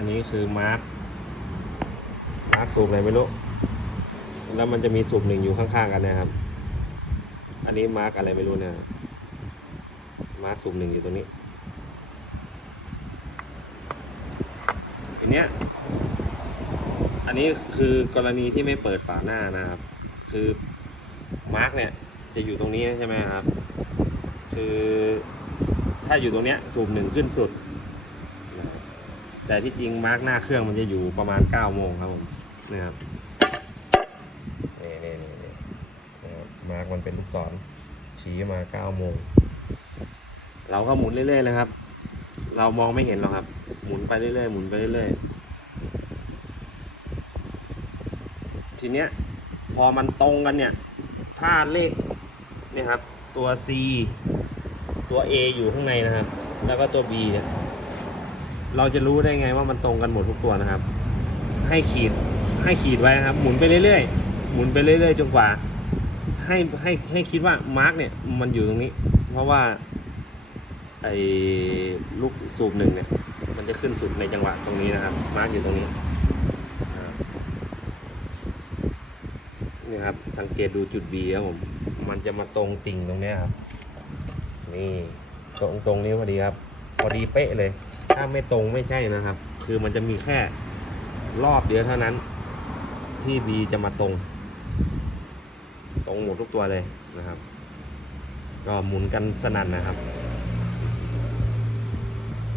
อันนี้คือมาร์คมาร์คสูบอะไรไม่รู้ แล้วมันจะมีสูบหนึ่งอยู่ข้างๆกันนะครับ อันนี้มาร์คอะไรไม่รู้เนะครับมาร์คสูบหนึ่งอยู่ตรงนี้ทีเนี้ย อันนี้คือกรณีที่ไม่เปิดฝาหน้านะครับ คือมาร์กเนี่ยจะอยู่ตรงนี้ใช่ไหมครับ คือถ้าอยู่ตรงเนี้ยสูบหนึ่งขึ้นสุด แต่ที่จริงมาร์กหน้าเครื่องมันจะอยู่ประมาณ9โมงครับผมนี่ครับนี่นี่นี่นี่นะครับมาร์กมันเป็นลูกศรชี้มา9โมงเราก็หมุนเรื่อยๆนะครับ เรามองไม่เห็นหรอกครับ หมุนไปเรื่อยๆหมุนไปเรื่อยๆทีเนี้ยพอมันตรงกันเนี่ย ถ้าเลขเนี่ยครับตัว C ตัว A อยู่ข้างในนะครับ แล้วก็ตัว B เนี่ย เราจะรู้ได้ไงว่ามันตรงกันหมดทุกตัวนะครับ ให้ขีดให้ขีดไว้นะครับ หมุนไปเรื่อยๆหมุนไปเรื่อยๆจนกว่า ให้ให้ให้คิดว่ามาร์กเนี่ยมันอยู่ตรงนี้ เพราะว่าไอ้ลูกสูบหนึ่งเนี่ย มันจะขึ้นสุดในจังหวะตรงนี้นะครับ มาร์กอยู่ตรงนี้นี่ครับสังเกตดูจุด B ครับผม มันจะมาตรงติ่งตรงนี้ครับ นี่ตรงตรงนี้พอดีครับ พอดีเป๊ะเลย ถ้าไม่ตรงไม่ใช่นะครับ คือมันจะมีแค่รอบเดียวเท่านั้น ที่ B จะมาตรง ตรงหมดทุกตัวเลยนะครับ ก็หมุนกันสนั่นนะครับ